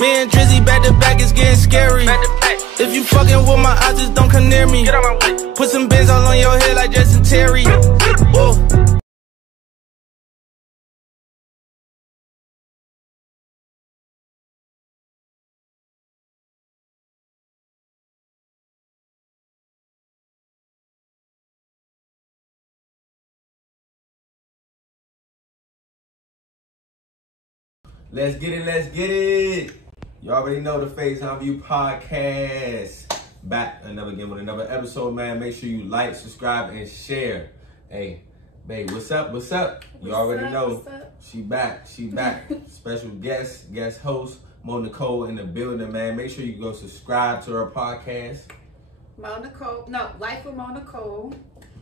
Me and Drizzy back to back, it's getting scary. If you fucking with my eyes, just don't come near me. Put some bins all on your head like Justin Terry. Whoa. Let's get it, let's get it. You already know the Faison View podcast. Back again with another episode, man. Make sure you like, subscribe, and share. Hey, babe, what's up? What's up? You already know. She back. Special guest host, Mo Nicole in the building, man. Make sure you go subscribe to her podcast. Life with Mo Nicole.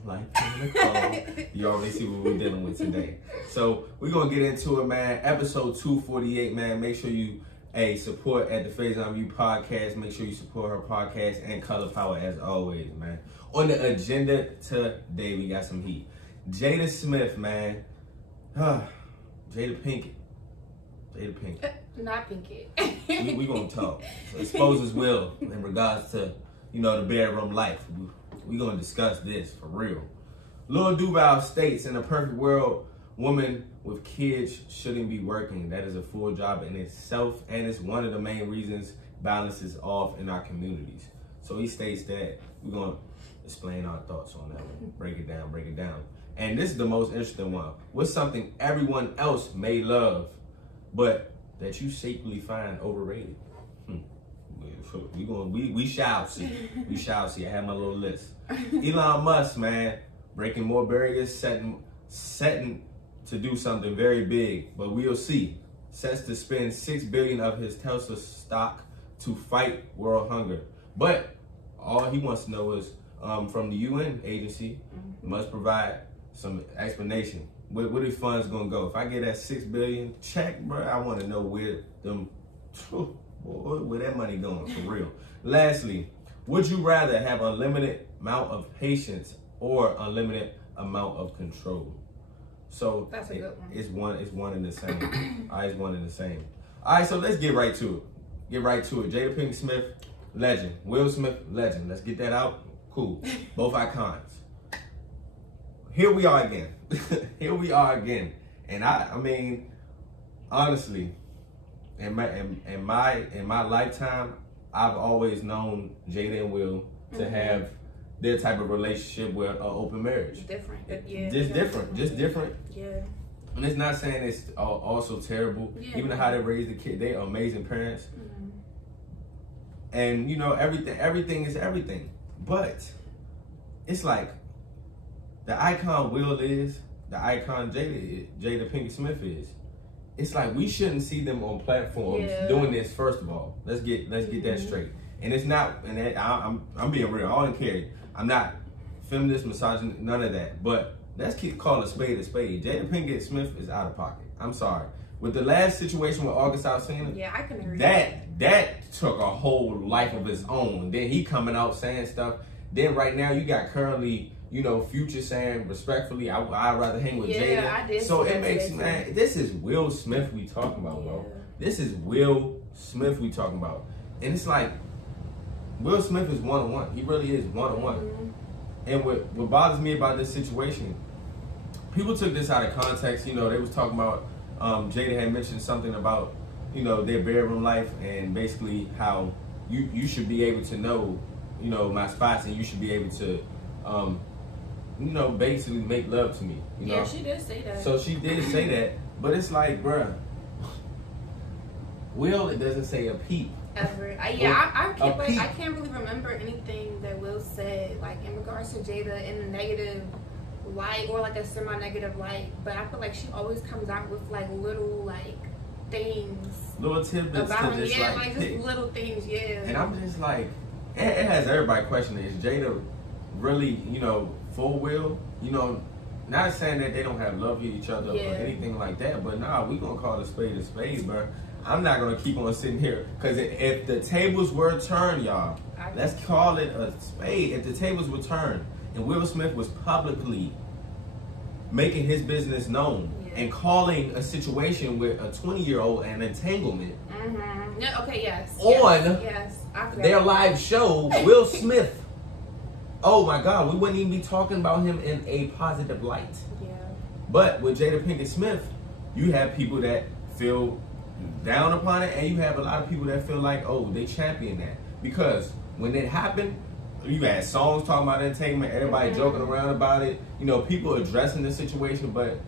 Life with Nicole. You already see what we're dealing with today. So we're gonna get into it, man. Episode 248, man. Make sure you support at the Faison View podcast. Make sure you support her podcast and Color Power as always, man. On the agenda today, we got some heat. Jada Smith, man. Jada Pinkett. Not Pinkett. we gonna talk. So expose his will in regards to, the bedroom life. We gonna discuss this for real. Lil Duval states, in a perfect world, women with kids shouldn't be working. That is a full job in itself, and it's one of the main reasons balance is off in our communities. So he states that. We're gonna explain our thoughts on that one. Break it down. And this is the most interesting one. What's something everyone else may love, but that you secretly find overrated? We shall see. We shall see. I have my little list. Elon Musk, man, breaking more barriers, setting to do something very big, but we'll see. Sets to spend $6 billion of his Tesla stock to fight world hunger. But all he wants to know is from the UN agency, must provide some explanation. Where these funds gonna go? If I get that $6 billion check, bro, I want to know where that money going for real. Lastly, would you rather have unlimited amount of patience or unlimited amount of control? So that's a good one. It's one and the same. It's one and the same. All right, so let's get right to it. Jada Pinkett Smith, legend. Will Smith, legend. Let's get that out. Cool. Both icons. Here we are again. And I mean, honestly, in my lifetime, I've always known Jada and Will to have their type of relationship with an open marriage. Different, yeah. Just different. Yeah. And it's not saying it's also terrible. Yeah. Even how they raise the kid, they're amazing parents. And everything is everything. But it's like the icon Will is, the icon Jada Pinkett Smith is. It's like we shouldn't see them on platforms doing this. First of all, let's get that straight. And it's not. And I'm being real. I don't care. I'm not feminist, misogynist, none of that. But let's call a spade a spade. Jada Pinkett Smith is out of pocket. I'm sorry. With the last situation with August Alsina, I can agree. That took a whole life of its own. Then he coming out saying stuff. Then right now you got currently, Future saying respectfully, I'd rather hang with Jada. I did. So it makes, man, this is Will Smith we talking about, bro. This is Will Smith we talking about. And it's like, Will Smith is one-on-one. He really is one-on-one. And what bothers me about this situation, people took this out of context. They was talking about, Jada had mentioned something about, their bedroom life and basically how you should be able to know, my spots, and you should be able to, basically make love to me. Yeah, she did say that. So she did say that, but it's like, bruh, Will, it doesn't say a peep. Ever. I can't really remember anything that Will said, like, in regards to Jada in a negative light or like a semi-negative light, but I feel like she always comes out with like little things, little tidbits about to just just little things, And I'm just like, it has everybody questioning, is Jada really, for Will? Not saying that they don't have love for each other or anything like that, but nah, we gonna call a spade, bro. I'm not gonna keep on sitting here, because if the tables were turned, y'all, let's call it a spade. If the tables were turned and Will Smith was publicly making his business known and calling a situation with a 20-year-old an entanglement, Yeah, okay, yes. On yes. their live show, Will Smith. Oh my God, we wouldn't even be talking about him in a positive light. Yeah. But with Jada Pinkett Smith, you have people that feel down upon it, and you have a lot of people that feel like, oh, they champion that. Because when it happened, you had songs talking about entertainment, everybody joking around about it, you know, people addressing the situation, but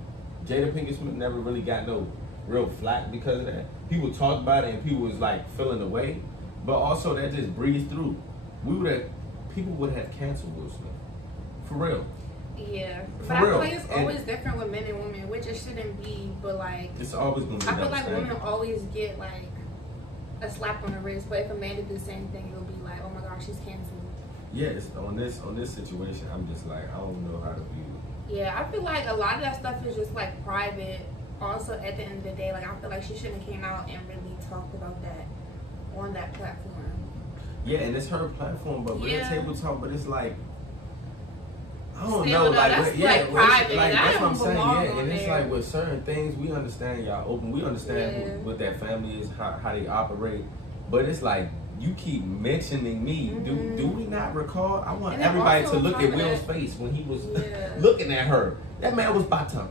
Jada Pinkett Smith never really got no real flack because of that. People talked about it and people was like feeling away, but also that just breezed through. People would have canceled Will Smith. For real. Yeah. For but real. I feel like it's always different with men and women, which it shouldn't be, but like it's always gonna be I feel like women always get like a slap on the wrist, but if a man did the same thing, it'll be like, oh my gosh, she's canceled. Yes, on this situation, I'm just like, I don't know how to view it. Yeah, I feel like a lot of that stuff is just like private. Also, at the end of the day, like I feel like she shouldn't have came out and really talked about that on that platform. Yeah, and it's her platform, but we're table talk. But it's like, I don't Still, know, though, like, that's yeah, private. Like, that's what I'm saying. Yeah, and it's there. like with certain things, we understand y'all open. We understand what that family is, how they operate. But it's like you keep mentioning me. Do we not recall? I want everybody to look at Will's face when he was looking at her. That man was about to,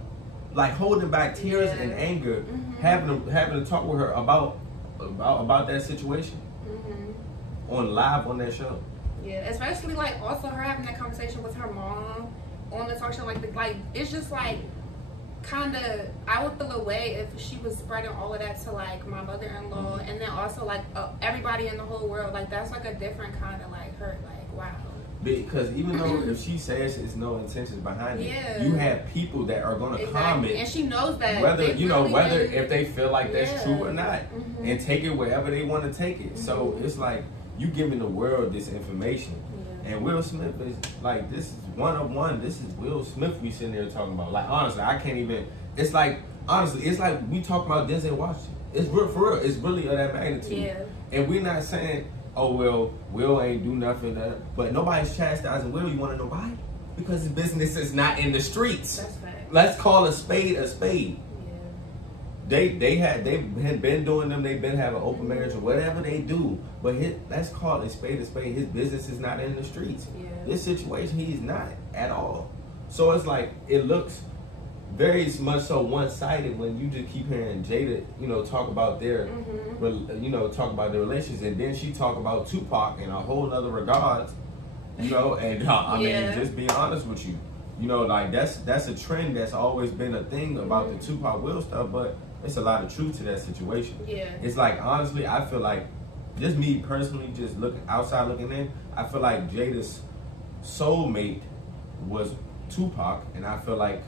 like, holding back tears and anger, having to talk with her about that situation on live on that show. Yeah, especially like also her having that conversation with her mom on the talk show, like it's just like kind of I would feel away if she was spreading all of that to like my mother-in-law and then also like everybody in the whole world. Like that's like a different kind of like hurt. Like wow. Because even though if she says it's no intentions behind it, you have people that are gonna comment, and she knows that whether whether if they feel like that's true or not, and take it wherever they want to take it. So it's like you giving the world this information, and Will Smith is like, this is one of one. This is Will Smith we sitting there talking about. Like honestly, I can't even. It's like honestly, it's like we talk about Denzel Washington. It's real for real. It's really of that magnitude, and we're not saying, oh, well, Will ain't do nothing. But nobody's chastising Will. You want to know why? Because his business is not in the streets. That's right. Let's call a spade a spade. Yeah. They've been doing them. They've been having open marriage or whatever they do. But let's call a spade a spade. His business is not in the streets. Yeah. This situation, he's not at all. So it's like, it looks very much so one-sided when you just keep hearing Jada, talk about their, talk about their relations, and then she talk about Tupac in a whole nother regards, and I mean, just being honest with you, like that's a trend that's always been a thing about the Tupac Will stuff, but it's a lot of truth to that situation. Yeah, it's like honestly, I feel like just me personally, just outside looking in, I feel like Jada's soulmate was Tupac, and I feel like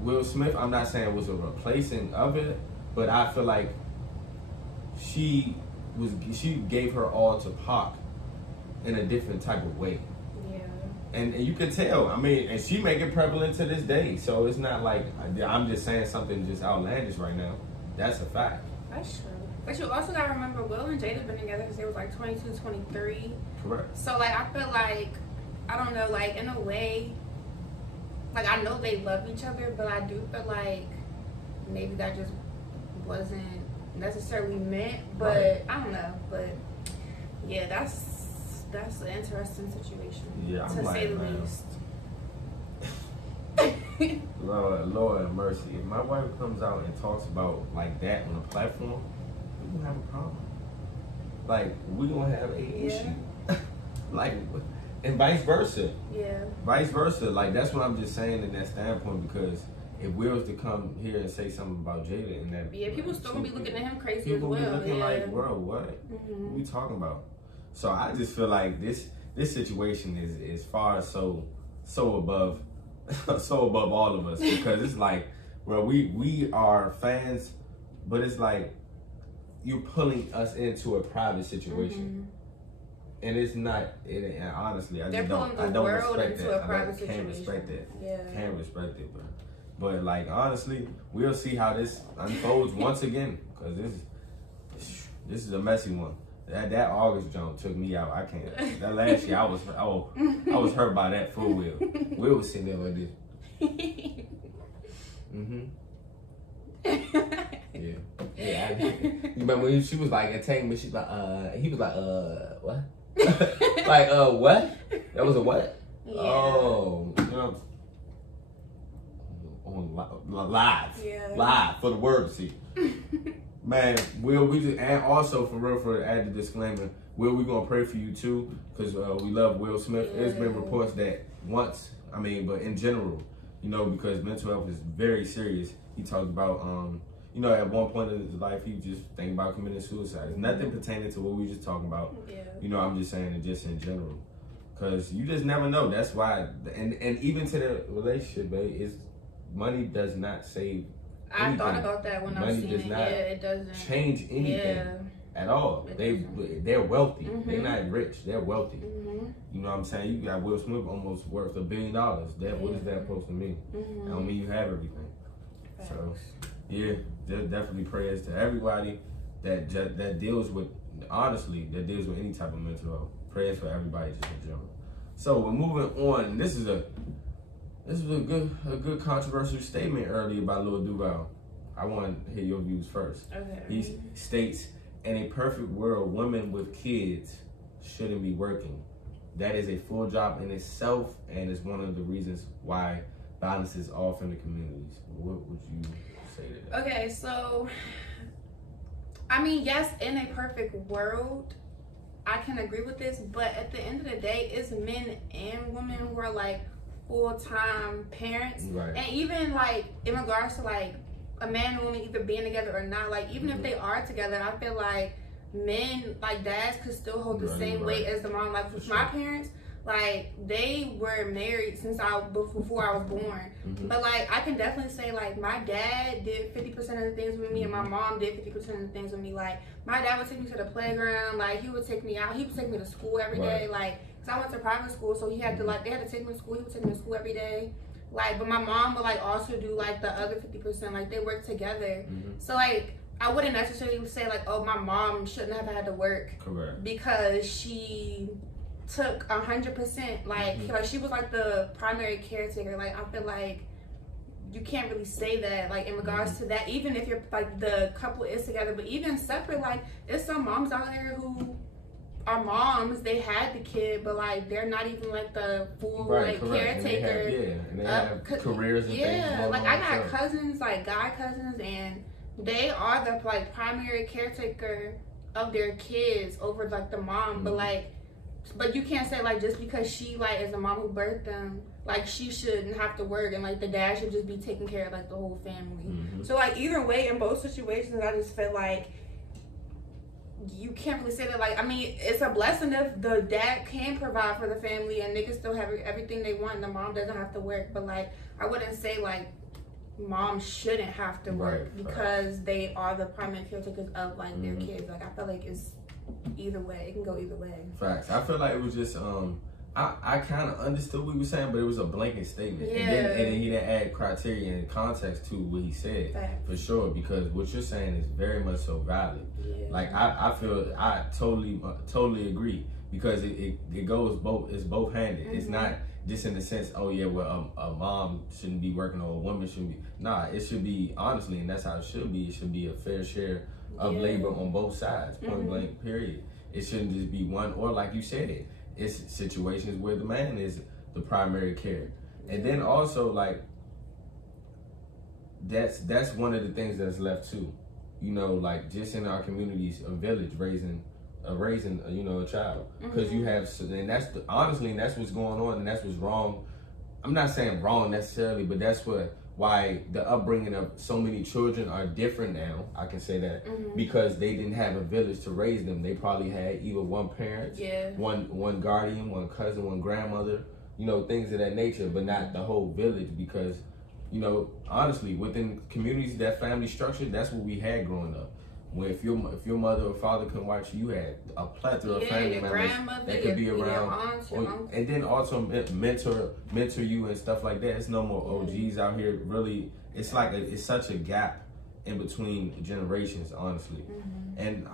Will Smith, I'm not saying was a replacing of it, but I feel like she gave her all to Pac in a different type of way. Yeah. And you can tell, I mean, and she make it prevalent to this day. So it's not like I'm just saying something just outlandish right now. That's a fact. That's true. But you also gotta remember, Will and Jada been together since they was like 22, 23. Correct. So like I feel like, I don't know, like in a way, like I know they love each other, but I do feel like maybe that just wasn't necessarily meant. But I don't know. But yeah, that's an interesting situation. Yeah, to say the least. Lord have mercy. If my wife comes out and talks about like that on a platform, we're gonna have a problem. Like we're gonna have a issue. Like. And vice versa. Yeah. Vice versa. Like, that's what I'm just saying in that standpoint, because if Will was to come here and say something about Jada and that... Yeah, people still gonna be looking at him crazy as well. People be looking like, bro, what? What are we talking about? So I just feel like this situation is far so above all of us, because it's like, well, we are fans, but it's like you're pulling us into a private situation. And it's not, and honestly, I just don't respect that. I can't respect that. Yeah. Can't respect it, but like honestly, we'll see how this unfolds once again, because this is a messy one. That August jump took me out. I can't. That last year I was hurt by that for Will. Will was sitting there like this. Yeah. You remember when she was like entertainment? She's like, he was like, what? Like, what? That was a what? Yeah. Oh, you know, on live for the world to see. Man, Will, we just, and also for real, for add the disclaimer, Will, we gonna pray for you too, because we love Will Smith. There's been reports that but in general, you know, because mental health is very serious. He talked about, you know, at one point in his life, he just thinking about committing suicide. It's nothing pertaining to what we just talking about. Yeah. You know, I'm just saying it just in general, because you just never know. That's why, and even to the relationship, babe, money does not save anything. I thought about that when I was seeing it. Yeah, it doesn't change anything at all. They're wealthy. They're not rich. They're wealthy. You know what I'm saying? You got Will Smith almost worth $1 billion. What is that supposed to mean? I don't mean you have everything. Facts. So yeah, there's definitely prayers to everybody that deals with any type of mental health. Prayers for everybody just in general. So we're moving on. This is a good controversial statement earlier by Lil Duval. I want to hear your views first. Okay. He states, in a perfect world, women with kids shouldn't be working. That is a full job in itself, and is one of the reasons why violence is off in the communities. What would you say to that? Okay, so, I mean, yes, in a perfect world, I can agree with this, but at the end of the day, it's men and women who are like full-time parents. Right. And even like in regards to like a man and woman either being together or not, like even if they are together, I feel like men, like dads, could still hold the same weight as the mom. Like with my parents, like they were married since before I was born. But like I can definitely say like my dad did 50% of the things with me, and my mom did 50% of the things with me. Like my dad would take me to the playground, like he would take me out, he would take me to school every day, like because I went to private school, so he had to like, they had to take me to school, he would take me to school every day. Like, but my mom would like also do like the other 50%, like they work together. So like I wouldn't necessarily say like, oh, my mom shouldn't have had to work. Correct. Because she took 100%, like she was like the primary caretaker. Like I feel like you can't really say that like in regards to that, even if you're like the couple is together, but even separate, like there's some moms out there who are moms, they had the kid, but like they're not even like the full like caretaker. And they have careers and things. Yeah, like I got cousins, like guy cousins, and they are the like primary caretaker of their kids over like the mom. But you can't say like just because she like is the mom who birthed them, like she shouldn't have to work, and like the dad should just be taking care of like the whole family. So like either way, in both situations, I just feel like you can't really say that. Like I mean, it's a blessing if the dad can provide for the family and they can still have everything they want and the mom doesn't have to work. But like I wouldn't say like moms shouldn't have to work because they are the primary caretakers of like their kids. Like I feel like it's either way, it can go either way. Facts. I feel like it was just I kind of understood what he was saying, but it was a blanket statement. Yeah. And then he didn't add criteria and context to what he said. Facts. For sure, because what you're saying is very much so valid. Yeah. Like I feel I totally agree, because it goes it's both handed. It's not just in the sense, oh yeah, well a mom shouldn't be working or a woman shouldn't be. Nah, it should be, honestly, and that's how it should be. It should be a fair share of labor on both sides, point blank, period. It shouldn't just be one, or like you said, it's situations where the man is the primary care. And then also like that's one of the things that's left too. You know, like just in our communities, a village raising a child, because you have, and honestly that's what's going on, and that's what's wrong. I'm not saying wrong necessarily, but that's why the upbringing of so many children are different now. I can say that because they didn't have a village to raise them. They probably had either one parent, one guardian, one cousin, one grandmother, you know, things of that nature, but not the whole village. Because, you know, honestly, within communities, that family structure, that's what we had growing up. When if your mother or father couldn't watch you, had a plethora of family members that could be around, and then also mentor you and stuff like that. It's no more OGs out here. Really, it's like it's such a gap in between generations, honestly. And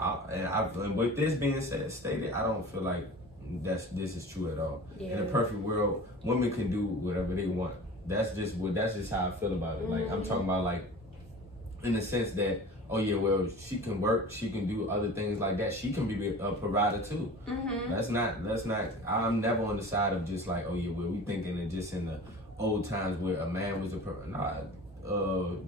with this being stated, I don't feel like this is true at all. In a perfect world, women can do whatever they want. That's just how I feel about it. Like I'm talking about, like in the sense that oh yeah, well, she can work, she can do other things like that. She can be a provider too. That's not, I'm never on the side of just like, oh yeah, well, we thinking it just in the old times where a man was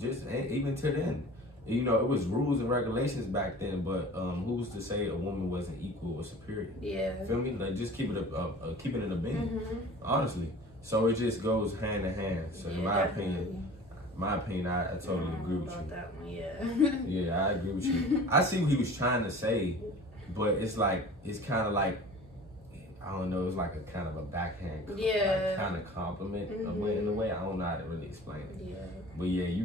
just even to then. You know, it was rules and regulations back then, but who's to say a woman wasn't equal or superior? Yeah. Feel me? Like, just keep it keeping it a being, honestly. So it just goes hand in hand. So in my opinion, I totally agree with you. That one, yeah, I agree with you. I see what he was trying to say, but it's kind of like, I don't know, it's like a kind of a backhand, like, kind of compliment in a way. I don't know how to really explain it. Yeah. But yeah, you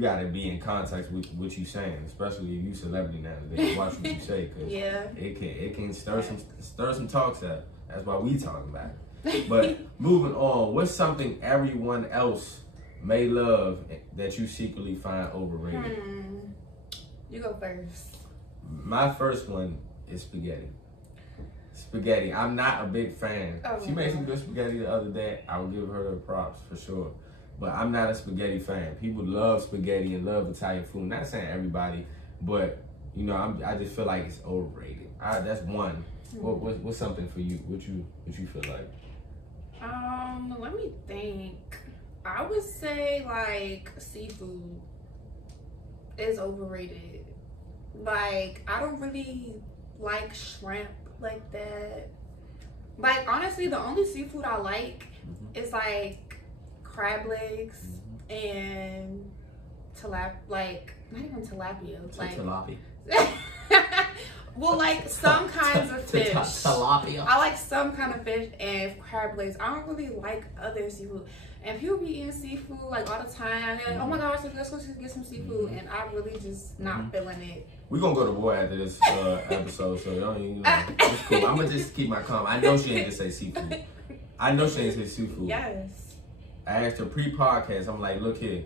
gotta be in context with what you saying, especially if you celebrity nowadays. Watch what you say, cause it can stir some talks up. That's why we talking about it. But moving on, what's something everyone else may love that you secretly find overrated? You go first. My first one is spaghetti. Spaghetti. I'm not a big fan. She made some good spaghetti the other day. I will give her the props for sure. But I'm not a spaghetti fan. People love spaghetti and love Italian food. Not saying everybody, but you know, I just feel like it's overrated. That's one. What's something for you? What you feel like? Let me think. I would say like seafood is overrated. Like, I don't really like shrimp like that. Like, honestly, the only seafood I like is like crab legs and not even tilapia. Like tilapia. Well, like some kinds of fish. Tilapia. I like some kind of fish and crab legs. I don't really like other seafood. And people be eating seafood like all the time. Like, oh my gosh, let's go get some seafood. And I really just not feeling it. We're gonna go to war after this episode, so don't even, it's cool. I'm gonna just keep my calm. I know she ain't just say seafood. I know she ain't say seafood. Yes. I asked her pre-podcast, I'm like, look here.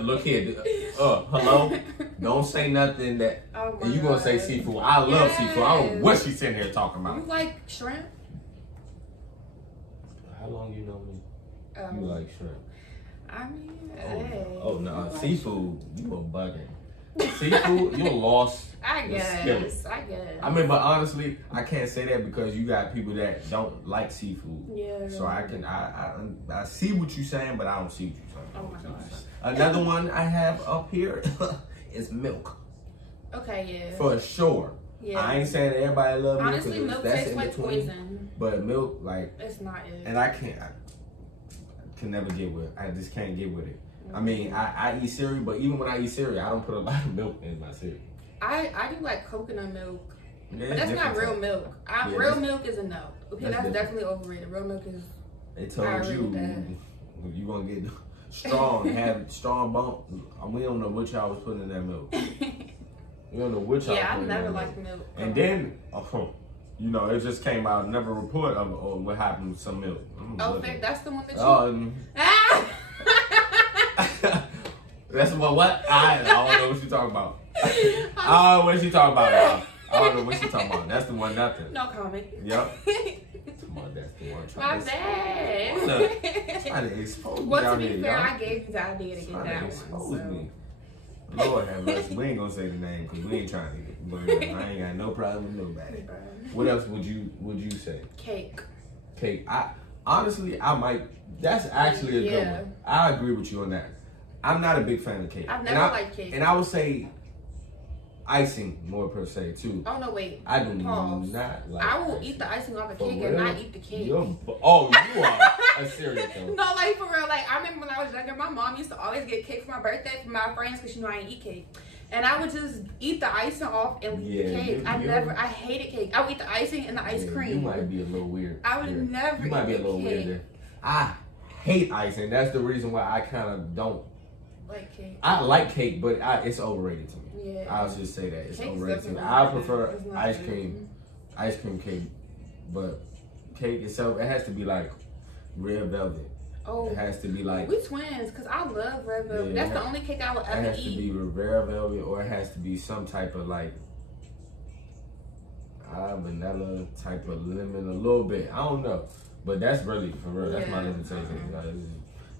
Look here. Hello? Don't say nothing that you gonna say seafood. I love seafood. I don't know what she's sitting here talking about. You like shrimp? How long you know me? You like shrimp? I mean, no, seafood, you a bugging. Seafood, you're lost. I guess. I mean, but honestly, I can't say that because you got people that don't like seafood. Yeah. So I see what you're saying, but I don't see what you're saying. Oh my gosh. Another one I have up here is milk. Okay, yeah. For sure. Yeah. I ain't saying that everybody love milk. Honestly, milk tastes like poison. But milk, like, it's not it. And I can never get with it. I just can't get with it. I mean, I eat cereal, but even when I eat cereal, I don't put a lot of milk in my cereal. I do like coconut milk, but that's not real milk. Real milk is a no. Okay, that's definitely overrated. Real milk is. They told you gonna get strong, have strong bone. We don't know what y'all was putting in that milk. We don't know what y'all. Yeah, I never liked milk. And then, you know, it just came out another report of what happened with some milk. That's the one that you. That's what? I don't know what she's talking about. I don't know what she's talking about, y'all. I don't know what she's talking about. That's the one, nothing. No comment. Yep. Come on, that's the one. My bad. Trying to expose me. Well, to be fair, I gave you the idea to get that one. Me. Lord have mercy. We ain't gonna say the name because we ain't trying to get. But I ain't got no problem with nobody. What else would you say? Cake. Cake. Honestly, I might. That's actually a good one. I agree with you on that. I'm not a big fan of cake. I've never liked cake. And I would say icing more per se too. Oh no, wait. I do not like. I will eat the icing off the cake and not eat the cake. You are a serial killer. No, like for real. Like I remember when I was younger, my mom used to always get cake for my birthday for my friends because I didn't eat cake. And I would just eat the icing off and leave the cake. I hated cake. I would eat the icing and the ice cream. You might be a little weird. I would never. You might be a little weird. I hate icing. That's the reason why I kind of don't like cake. I like cake, but it's overrated to me. Yeah. I'll just say that it's overrated to me. I prefer ice cream cake, but cake itself, it has to be like red velvet. Oh, it has to be like we twins because I love red velvet. Yeah, that's the only cake I will ever eat. It has to be red velvet, or it has to be some type of like vanilla type of lemon, a little bit. I don't know. But that's really, for real, that's my limitation.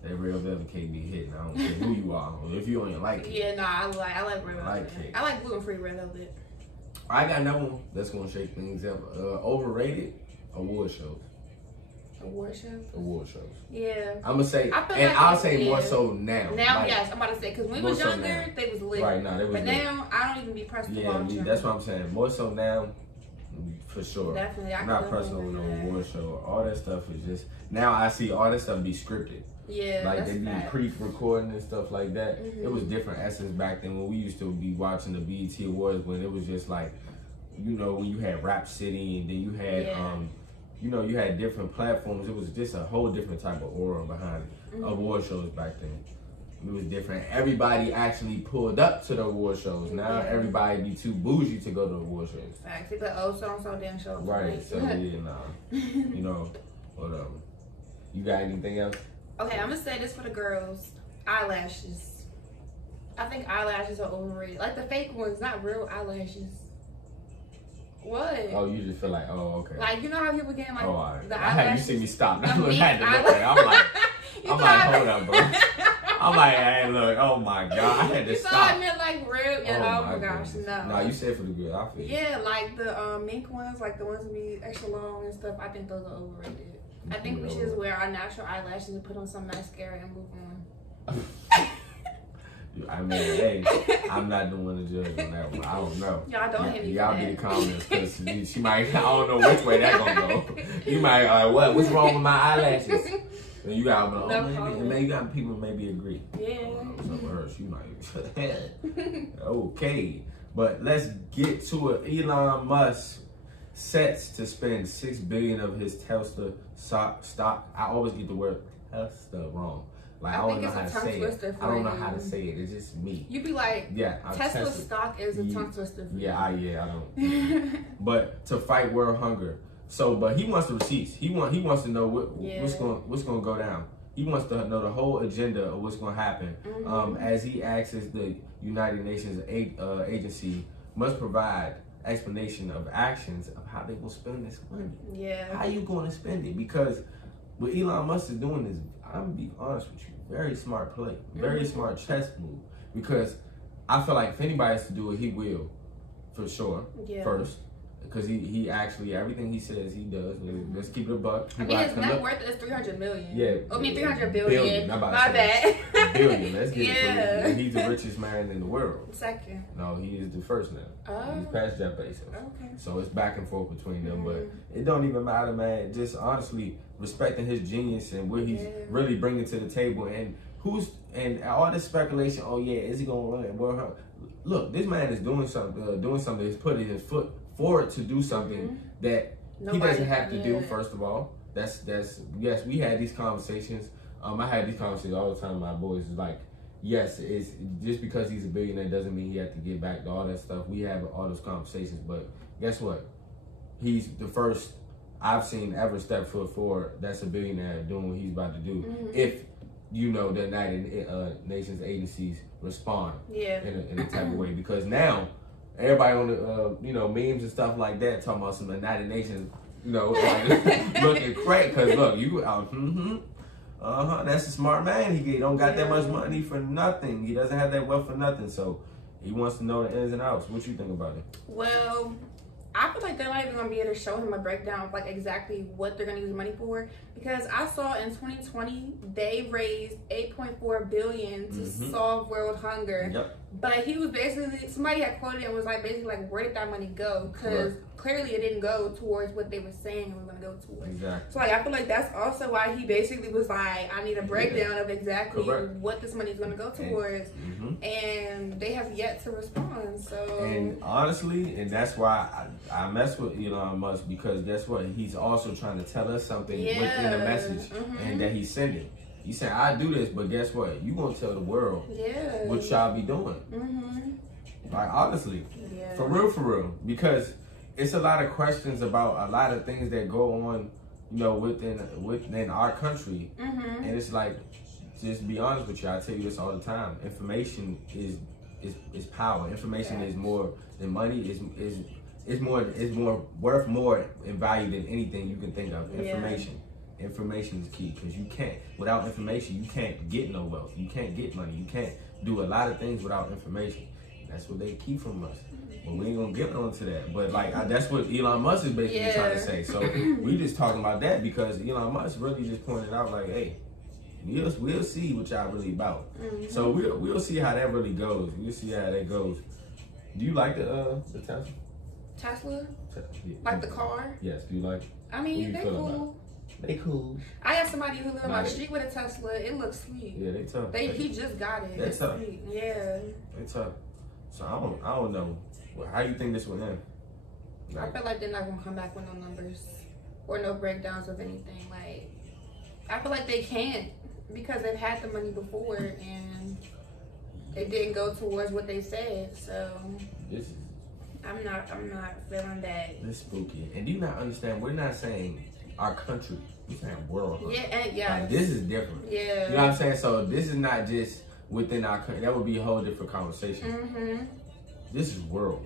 That real velvet cake be hitting. I don't care who you are. If you don't even like it. Yeah, no, I like red velvet. Cake. I like gluten-free red velvet. I got another one that's gonna shake things up. Overrated award shows. Award shows? Award shows. Yeah. I'm gonna say, and I'll say more so now. Now, like, yes, I'm about to say, because when we was younger, they was lit. Right now, they was but lit. now, I don't even be pressed to watch them. That's what I'm saying. More so now, for sure. Definitely. I'm not personal with no award show. All that stuff is just, now I see all that stuff be scripted. Yeah, like they be pre-recording and stuff like that. Mm-hmm. It was different essence back then when we used to be watching the BET Awards, when it was just like, you know, when you had Rap City and then you had, you know, you had different platforms. It was just a whole different type of aura behind award shows back then. It was different. Everybody actually pulled up to the award shows. Now everybody be too bougie to go to award shows. Facts. It's like, oh, so damn show. Right. So yeah, nah. You know, whatever. You got anything else? Okay, I'm gonna say this for the girls. Eyelashes. I think eyelashes are overrated. Like the fake ones, not real eyelashes. What? Oh, you just feel like, oh, okay. Like, you know how people get like the I had you eyelashes? see me stop. I had to look at it. I'm like, hold up, bro. I'm like, hey, look, oh my God. I had to stop. You thought I meant like real? Yeah, oh my gosh, no. No, you said for the good. I feel yeah, like the mink ones, like the ones that be extra long and stuff, I think those are overrated. I think we should just wear our natural eyelashes and put on some mascara and move on. I mean, hey, I'm not the one to judge on that one. I don't know. Y'all don't hit me. Y'all be the comments because she might. I don't know which way that gonna go. You might like, what? What's wrong with my eyelashes? And you got, maybe you got people maybe agree. Yeah. Some of her, she might. Okay, but let's get to it. Elon Musk sets to spend $6 billion of his Tesla stock. I always get the word Tesla wrong. Like, I don't know how to say it. I don't know how to say it. It's just me. You be like, yeah, Tesla stock is a tongue twister for I don't. But to fight world hunger. So, but he wants the receipts. He wants to know what's gonna go down. He wants to know the whole agenda of what's gonna happen. As he asks the United Nations agency must provide explanation of actions of how they gonna spend this money. Yeah. How you gonna spend it? Because what Elon Musk is doing is, I'm gonna be honest with you, very smart play, very smart chess move. Because I feel like if anybody has to do it, he will, for sure. Yeah. First, because he actually, everything he says he does. Let's keep it a buck. I mean, his net worth is $300 million. Yeah. I mean, 300 billion. My bad. Billion. Let's get it. And he's the richest man in the world. Second. No, he is the first now. Oh. He's past Jeff Bezos. Okay. So it's back and forth between them, but it don't even matter, man. Just honestly respecting his genius and what he's really bringing to the table, and all this speculation. Oh yeah, is he gonna run it? Well, look, this man is doing something. He's putting his foot forward to do something that he doesn't have to do. First of all, that's yes. We had these conversations. I had these conversations all the time with my boys. It's like, yes, it's just because he's a billionaire doesn't mean he has to get back to all that stuff. We have all those conversations, but guess what? He's the first I've seen ever step foot forward that's a billionaire doing what he's about to do. If you know the United Nations agencies respond in a type of way, because now everybody on the memes and stuff like that talking about some United Nations, like, looking crazy because look, you that's a smart man. He don't got that much money for nothing. He doesn't have that wealth for nothing. So he wants to know the ins and outs. What you think about it? Well, I feel like they're not even gonna be able to show him a breakdown of like exactly what they're gonna use the money for, because I saw in 2020 they raised $8.4 billion to solve world hunger. Yep. But he was basically, somebody had quoted and was like basically like, where did that money go? Because clearly it didn't go towards what they were saying it was gonna go towards. Exactly. So like I feel like that's also why he basically was like, I need a breakdown of exactly what this money is gonna go towards. And they have yet to respond. So and honestly, and that's why I mess with Elon Musk, because guess what? He's also trying to tell us something within the message and that he's sending. He said, I do this, but guess what? You gonna tell the world what y'all be doing. Like, honestly, for real, because it's a lot of questions about a lot of things that go on, within our country, and it's like, just be honest with you. I tell you this all the time. Information is power. Information is more than money. Is more worth more in value than anything you can think of. Information. information is key, because you can't, without information, you can't get no wealth. You can't get money. You can't do a lot of things without information. That's what they keep from us. But we ain't gonna get onto that. But like that's what Elon Musk is basically trying to say. So we just talking about that because Elon Musk really just pointed out like, hey, we'll see what y'all really about. So we'll see how that really goes. We'll see how that goes. Do you like the Tesla? Tesla? Yeah. Like the car? Yes. Do you like it? I mean, they cool. They cool. I got somebody who lives on my street with a Tesla. It looks sweet. Yeah, they tough. He just got it. It's tough. Sweet. Yeah. They tough. So I don't know. Well, how you think this will end? I feel like they're not gonna come back with no numbers or no breakdowns of anything. Like, I feel like they can't because they've had the money before and it didn't go towards what they said. So I'm not feeling that. This spooky. And do you not understand? We're not saying our country. We're saying world. Yeah. Like, this is different. Yeah. You know what I'm saying? So this is not just within our country. That would be a whole different conversation. This is world.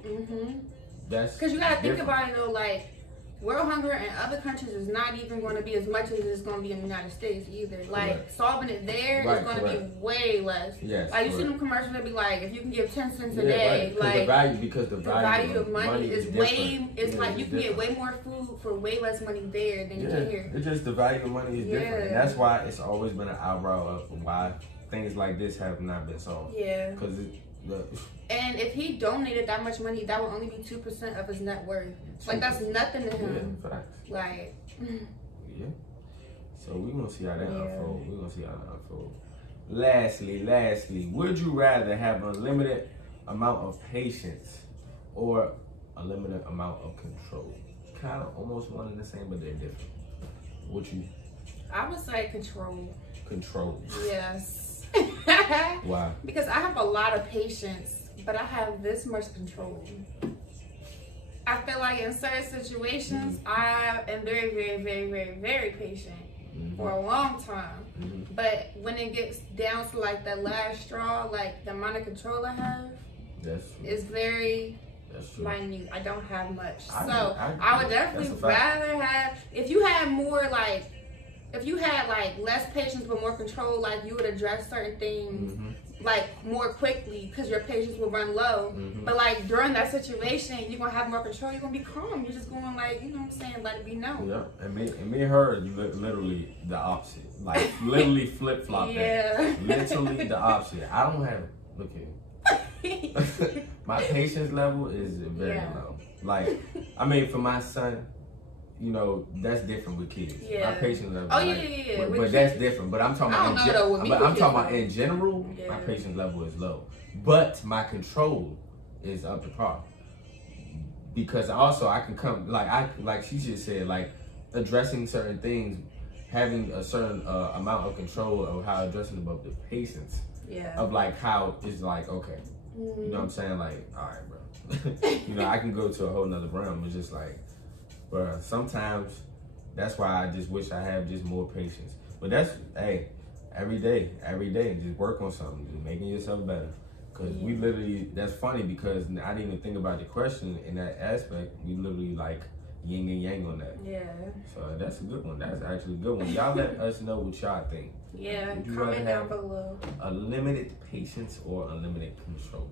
That's because you gotta think about it though, like world hunger in other countries is not even going to be as much as it's going to be in the United States either. Like solving it there is going to be way less. Yes, like you see them commercials that be like, if you can give 10 cents a day, like the value of money is way. It's like you can get way more food for way less money there than you can here. It's just the value of money is different, and that's why it's always been an eyebrow of why things like this have not been solved. Yeah, because and if he donated that much money, that would only be 2% of his net worth. Like that's nothing to him. Yeah, facts. Like, yeah. So we're gonna see how that unfolds. We're gonna see how that unfolds. Lastly, would you rather have an unlimited amount of patience or a limited amount of control? Kind of almost one and the same, but they're different. What you? I would say control. Control. Yes. Why? Because I have a lot of patience, but I have this much control. I feel like in certain situations, I am very, very, very, very, very patient for a long time. But when it gets down to like that last straw, like the amount of control I have is very minute. I don't have much. I would definitely rather have, if you had more like, if you had like less patience but more control, like you would address certain things like more quickly because your patience will run low. But like during that situation, you're gonna have more control. You're gonna be calm. You're just going like, you know what I'm saying, let it be known. Yeah, and me and her literally the opposite. Like literally flip flop. Literally the opposite. I don't have. Look here. My patience level is very low. Like I mean, for my son. You know, that's different with kids. My patience level. But that's different. But I'm talking about in general, my patience level is low. But my control is up to par. Because also I can come like she just said, like addressing certain things, having a certain amount of control of how addressing about the patience. Of like how it's like, okay. You know what I'm saying? Like, all right, bro. You know, I can go to a whole nother realm. It's just like, but sometimes that's why I just wish I had just more patience. But that's, hey, every day, just work on something, just making yourself better. Because we literally, that's funny because I didn't even think about the question in that aspect. We literally like yin and yang on that. So that's a good one. That's actually a good one. Y'all let us know what y'all think. Comment down below. Unlimited patience or unlimited control?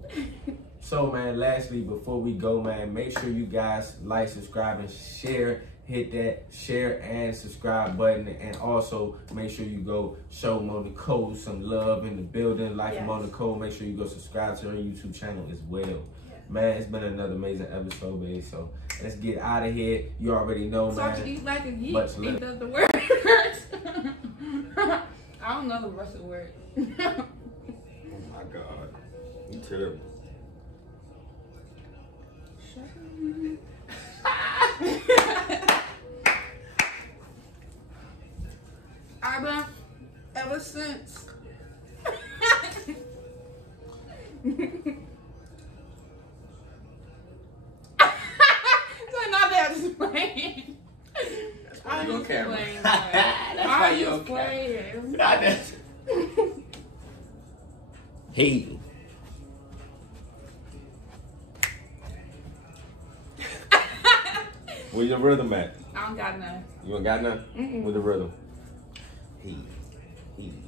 So, man, lastly, before we go, man, make sure you guys like, subscribe, and share. Hit that share and subscribe button. And also, make sure you go show Mona Cole some love in the building. Like Mona Cole, make sure you go subscribe to her YouTube channel as well. Man, it's been another amazing episode, babe. So, let's get out of here. You already know, man. Talk to these like a geek. He does the words. I don't know the rest of the word. Oh, my God. You terrible. I've been ever since. So not that I'm just playing. That's why you're on camera. That's why you're on camera. Not that. Hey. Where's your rhythm at? I don't got none. You don't got none? With the rhythm. he